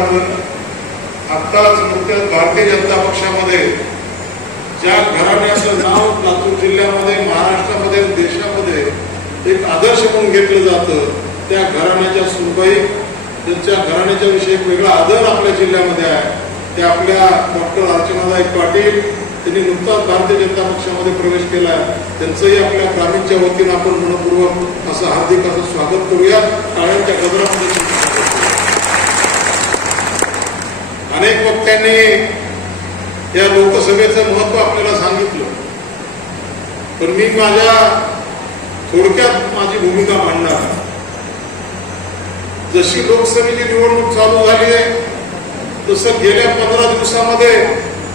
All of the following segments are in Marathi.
काढलं आत्ताच नुकत्याच भारतीय जनता पक्षामध्ये ज्या घराण्याचं नाव लातूर जिल्ह्यामध्ये महाराष्ट्रामध्ये देशामध्ये एक आदर्श म्हणून घेतलं जातं त्या घराण्याच्या सुनबाई त्यांच्या घराण्याच्या विषयी वेगळा आदर आपल्या जिल्ह्यामध्ये आहे. ते आपल्या डॉक्टर अर्चनादाई पाटील त्यांनी नुकताच भारतीय जनता पक्षामध्ये प्रवेश केला. आहे त्यांचंही आपल्या ग्रामीणच्या वतीनं आपण मनपूर्वक असं हार्दिक असं स्वागत करूया. टाळ्यांच्या गजरामध्ये अनेक वक्त्यांनी या लोकसभेचं महत्त्व आपल्याला सांगितलं. पण मी माझ्या थोडक्यात माझी भूमिका मांडणार. जशी लोकसभेची निवडणूक चालू झाली आहे तसं गेल्या पंधरा दिवसामध्ये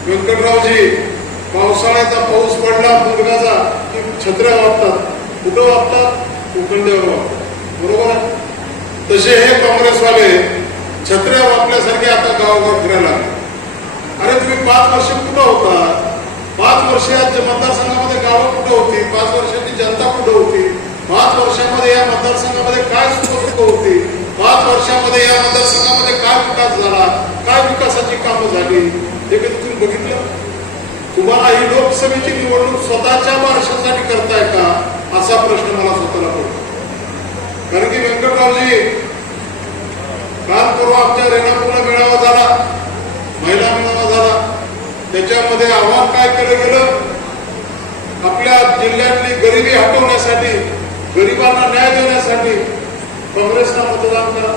व्यंकटरावजी पावसाळ्याचा पाऊस पडला मुलगाचा की छत्र्या वापतात कुठं वापतात उखंड्यावर वापतात. बरोबर आहे? तसे हे काँग्रेसवाले छत्र्या वापल्यासारखे आता गावगाव फिरायला अरे तुम्ही पाच वर्ष कुठं होता? पाच वर्षाच्या मतदारसंघामध्ये गावं कुठं होती? पाच वर्षाची जनता कुठं होती? पाच वर्षामध्ये या मतदारसंघामध्ये काय सुख होती? पाच वर्षामध्ये या मतदारसंघामध्ये काय विकास झाला? काय विकासाची कामं झाली? हे मी तुम्ही बघितलं. तुम्हाला ही लोकसभेची निवडणूक स्वतःच्या वर्षासाठी करताय का? असा प्रश्न मला स्वतःला पडतो. कारण की व्यंकटरावजी काम करू आमच्या मेळावा झाला. महिला मेळावा झाला. त्याच्यामध्ये आव्हान काय केलं गेलं? आपल्या जिल्ह्यातली गरिबी हटवण्यासाठी गरिबांना न्याय देण्यासाठी काँग्रेसला मतदान करा.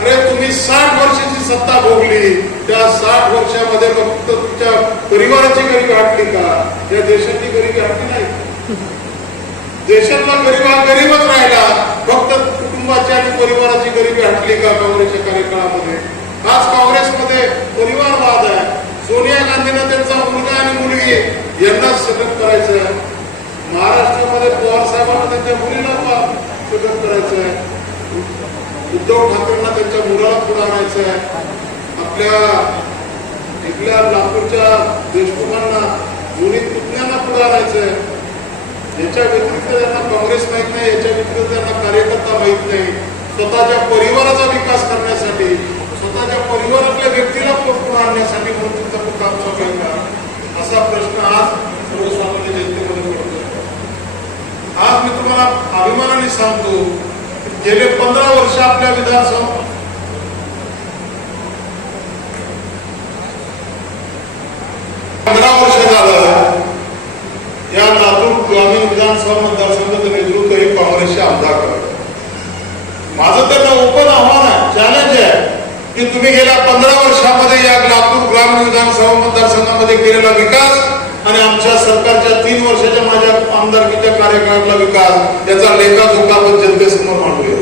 अरे तुम्ही साठ वर्षाची सत्ता भोगली. त्या साठ वर्षामध्ये फक्त तुमच्या परिवाराची गरिबी हटली का? या देशाची गरिबी हटली नाही. देशातला गरीब हा गरीबच राहिला. फक्त कुटुंबाची आणि परिवाराची गरिबी हटली का काँग्रेसच्या कार्यकाळामध्ये? आज काँग्रेसमध्ये परिवारवाद आहे. सोनिया गांधींना त्यांचा मुलगा आणि मुलगी यांना सतत करायचं आहे महाराष्ट्रामध्ये पवार साहेबांना त्यांच्या मुलीला पा- करायचं आहे उद्धव ठाकरेंना त्यांच्या मुलाला पुढे आणायचं आहे आपल्या इथल्या लातूरच्या देशमुखांना दोन्ही पुतण्यांना पुढे आणायचं आहे याच्या व्यतिरिक्त त्यांना काँग्रेस माहीत नाही याच्या व्यतिरिक्त त्यांना कार्यकर्ता माहीत नाही. स्वतःच्या परिवाराचा विकास करण्यासाठी स्वतःच्या परिवारातल्या व्यक्तीला पोटून आणण्यासाठी म्हणून तुमचं काम चालू आहे का? असा प्रश्न आज सर्वसामान्य जनतेमध्ये पडतो आज मी तुम्हाला अभिमानाने सांगतो गेले पंधरा वर्ष आपल्या विधानसभा पंधरा वर्ष झालं या लातूर ग्रामीण विधानसभा मतदारसंघाचं नेतृत्व हे काँग्रेसचे आमदार करत माझं त्यांना ओपन आव्हान आहे चॅलेंज आहे की तुम्ही गेल्या पंधरा वर्षामध्ये या लातूर ग्रामीण विधानसभा मतदारसंघामध्ये केलेला विकास आणि आमच्या सरकारच्या तीन वर्षाच्या माझ्या आमदारकीच्या कार्यकाळातला विकास याचा लेखाजोखा आपण जनतेसमोर मांडूया.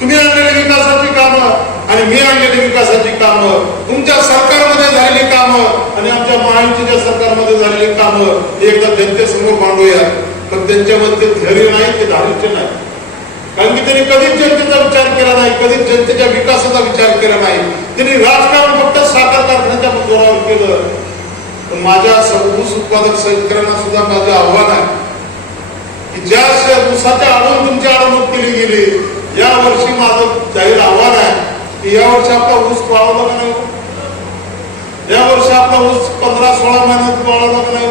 तुम्ही आणलेली विकासाची कामं आणि मी आणलेली विकासाची कामं तुमच्या सरकारमध्ये झालेली कामं आणि आमच्या महायुतीच्या सरकारमध्ये झालेली कामं हे एकदा जनतेसमोर मांडूया. पण त्यांच्यामध्ये ते धैर्य नाही ते धारिष्ट्य नाही. कारण की त्यांनी कधीच जनतेचा विचार केला नाही कधीच जनतेच्या विकासाचा विचार केला नाही. त्यांनी राजकारण फक्त साखर कारखान्याच्या जोरावर केलं. पण माझ्या ऊस उत्पादक शेतकऱ्यांना सुद्धा माझं आव्हान आहे की ज्या ऊसाच्या अडवून तुमची अडवणूक केली गेली या वर्षी माझं जाहीर आव्हान आहे की या वर्षी आपला ऊस पळवला का नाही? या वर्षी आपला ऊस पंधरा सोळा महिन्यात पळवला का नाही?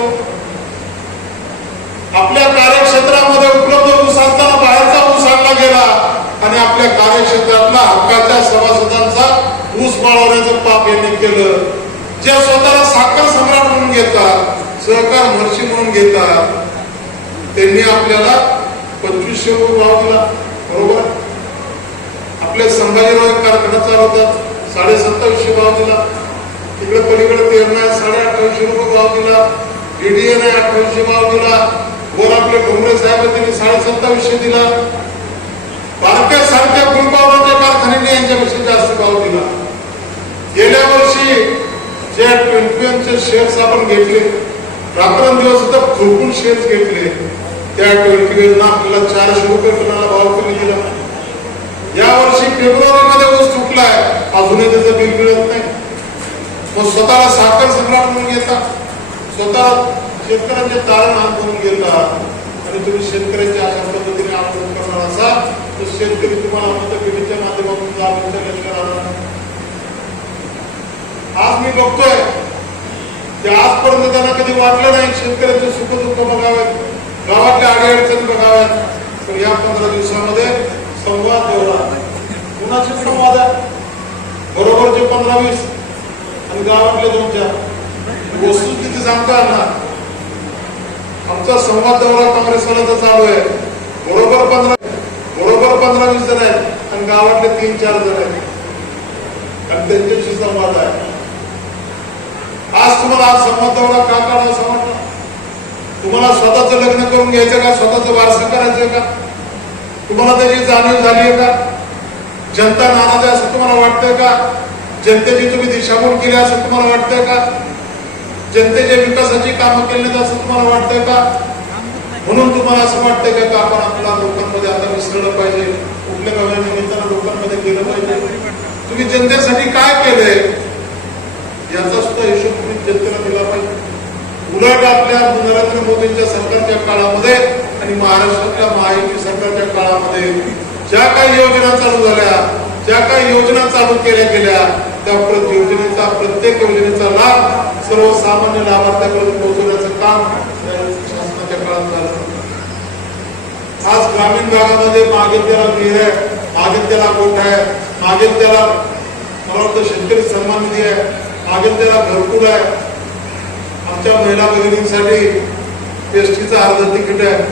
आपल्या कार्यक्षेत्र उपलब्ध ऊस असताना बाहेरचा ऊस आणला गेला आणि आपल्या कार्यक्षेत्रातला हक्काच्या सभासदांचा ऊस पळवण्याचं पाप यांनी केलं. जे स्वतःला साखर सम्राट म्हणून घेतात सहकार महर्षी म्हणून घेतात त्यांनी आपल्याला पंचवीसशे रुपये भाव दिला. बरोबर? आपले संभाजीराव कारखाना चालवतात साडे सत्तावीसशे भाव दिला. तिकडे पलीकडे तेरणा साडे अठ्ठावीसशे रुपये भाव दिला. डीडीएने अठ्ठावीसशे भाव दिला. वर आपले डोंगरे साहेब त्यांनी साडे सत्तावीसशे दिला. बारक्या सारख्या गुलबावराच्या कारखान्यांनी यांच्यापेक्षा जास्त भाव दिला. गेल्या त्या ट्वेंटी शेअर्स आपण घेतले. रात्रंदिवस तर खुरपून शेअर्स घेतले. त्या ट्वेंटी आपल्याला चारशे रुपये कोणाला भाव कमी दिला या वर्षी फेब्रुवारी मध्ये ऊस तुटलाय. अजूनही त्याचं बिल मिळत नाही. मग स्वतःला साखर सम्राट म्हणून घेता. स्वतः शेतकऱ्यांचे तारण हात म्हणून घेता. आणि तुम्ही शेतकऱ्यांची अशा पद्धतीने आंदोलन करणार असा तर शेतकरी तुम्हाला मदतीच्या माध्यमातून जाब नाही. आज मी बघतोय की आजपर्यंत त्यांना कधी वाटलं नाही शेतकऱ्यांचे सुख दुःख बघावेत गावातल्या अडीअडचणी बघाव्यात. तर या पंधरा दिवसामध्ये संवाद दौरा कुणाचे संवाद आहे बरोबरचे पंधरा वीस आणि गावातले दोन चार. वस्तुस्थिती सांगता ना आमचा संवाद दौरा काँग्रेसवाला तर चालू आहे. बरोबर पंधरा बरोबर पंधरा वीस जण आहेत आणि गावातले तीन चार जण आहेत. आणि त्यांच्याशी संवाद आहे. आज तुम्हाला आज संबंध का काढा असं वाटलं तुम्हाला स्वतःचं लग्न करून घ्यायचं का? स्वतःचं वारसा करायचं का? तुम्हाला त्याची जाणीव झाली आहे का? जनता नाराज आहे असं तुम्हाला वाटतंय का? जनतेची तुम्ही दिशाभूल केली असं तुम्हाला वाटतंय का? जनतेच्या विकासाची कामं केली नाहीत असं तुम्हाला वाटतंय का? म्हणून तुम्हाला असं वाटतंय का आपण आपल्या लोकांमध्ये आता मिसळलं पाहिजे? कुठल्या गावल्या निमित्तानं लोकांमध्ये गेलं पाहिजे? तुम्ही जनतेसाठी काय केलंय याचा सुद्धा हिशोब तुम्ही जनतेला दिला पाहिजे उलट आपल्या नरेंद्र मोदींच्या सरकारच्या काळामध्ये आणि महाराष्ट्रातल्या महायुती सरकारच्या काळामध्ये ज्या काही योजना चालू झाल्या ज्या काही योजना चालू केल्या गेल्या त्या योजनेचा प्रत्येक योजनेचा लाभ सर्वसामान्य लाभार्थ्यापर्यंत पोहोचवण्याचं काम शासनाच्या काळात झालं आज ग्रामीण भागामध्ये मागे त्याला विहीर आहे मागे त्याला गोठ आहे मागे त्याला मला वाटतं शेतकरी सन्मान निधी आहे मागे त्याला घरकुल आहे. आमच्या महिला भगिनींसाठी एसटीचं अर्ध तिकीट आहे.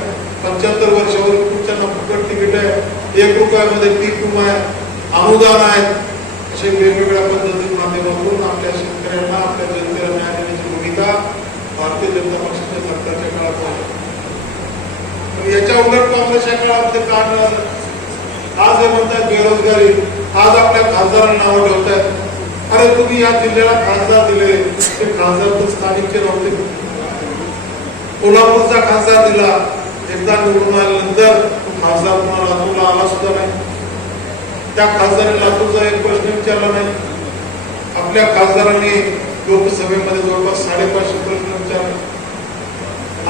पंच्याहत्तर वर्षावर पुढच्यांना फुकट तिकीट आहे. एक रुपयामध्ये पीक विमा आहे अनुदान आहे. असे वेगवेगळ्या पद्धतीने माध्यमातून आपल्या शेतकऱ्यांना आपल्या जनतेला न्याय देण्याची भूमिका भारतीय जनता पक्षाच्या सरकारच्या काळात आहे. याच्या उलट काँग्रेसच्या काळामध्ये काय मिळालं? आज हे म्हणतात बेरोजगारी. आज आपल्या खासदारांना नावं ठेवतायत. अरे तुम्ही या जिल्ह्याला खासदार दिले. ते खासदार तर स्थानिकचे नव्हते. कोल्हापूरचा खासदार दिला. एकदा निवडून आल्यानंतर तो खासदार पुन्हा लातूरला आला सुद्धा नाही. त्या खासदाराने लातूरचा एक प्रश्न विचारला नाही. आपल्या खासदारांनी लोकसभेमध्ये जवळपास साडेपाचशे प्रश्न विचारले.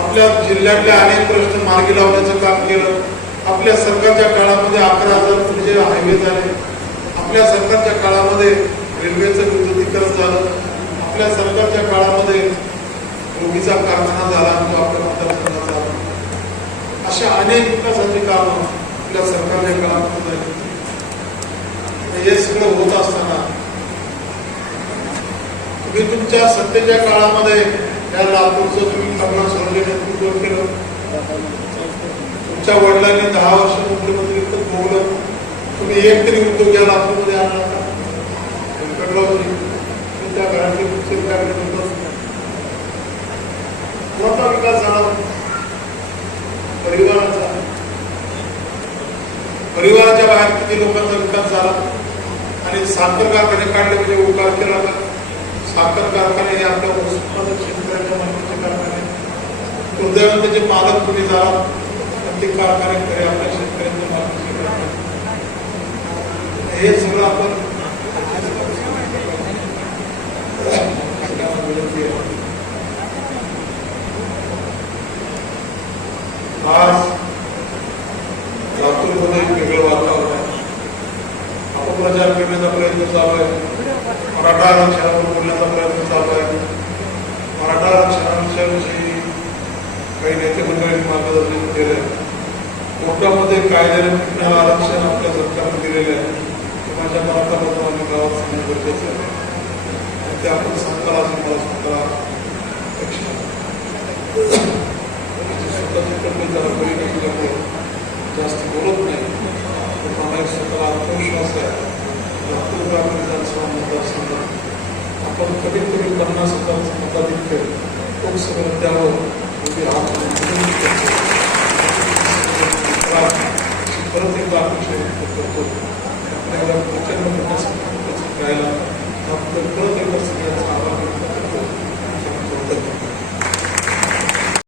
आपल्या जिल्ह्यातले अनेक प्रश्न मार्गी लावण्याचं काम केलं. आपल्या सरकारच्या काळामध्ये अकरा हजार पुढचे हायवे झाले. आपल्या सरकारच्या काळामध्ये रेल्वेचं विद्युतीकरण झालं. आपल्या सरकारच्या काळामध्ये रोगीचा कारखाना झाला तो आपल्या मतदारसंघात झाला अशा अनेक विकासाची कामं आपल्या सरकारच्या काळामध्ये हे सगळं होत असताना तुम्ही तुमच्या सत्तेच्या काळामध्ये या लातूरचं तुम्ही कमला सोडले नेतृत्व केलं. तुमच्या वडिलांनी दहा वर्ष मुख्यमंत्री पद भोगलं. तुम्ही एक तरी उद्योग या लातूरमध्ये आणला का व्यंकटरावजी तुमच्या घरातले मुख्य कार्यक्रम मोठा विकास झाला. परिवाराचा. परिवाराच्या बाहेर किती लोकांचा विकास झाला. आणि साखर कारखाने काढले म्हणजे उकार केला का साखर कारखाने हे आपल्या उत्पादक शेतकऱ्यांच्या मालकीचे कारखाने. दुर्दैवाने त्याचे मालक कुठे झाला आणि ते कारखाने खरे आपल्या शेतकऱ्यांच्या मालकीचे कारखाने. हे सगळं आपण विनंती आहे. आज लातूरमध्ये एक वेगळं वातावरण आहे. अपप्रचार करण्याचा प्रयत्न चालू आहे. मराठा आरक्षणावर बोलण्याचा प्रयत्न चालू आहे. मराठा आरक्षणाविषयी काही नेते मंडळी मार्गदर्शन केलं आहे. कोर्टामध्ये कायद्याने आरक्षण आपल्या सरकारने दिलेलं आहे ते माझ्या मराठा बांधवांनी गावात सांगणं गरजेचं आहे. आणि ते आपण सांगताना मला सांगताना अपेक्षा आहे. त्याची स्वतःची तब्येत जरा बरी नसल्यामुळे जास्त बोलत नाही पण मला एक स्वतःला आत्मविश्वास आहे लातूर ग्रामीण विधानसभा मतदारसंघात आपण कमीत कमी पन्नास हजाराचं मताधिक्य लोकसभेला द्यावं म्हणजे हात परत एकदा अपेक्षा व्यक्त करतो आपल्याला प्रचंड मोठ्या संकटातून राहायला आपलं परत एकदा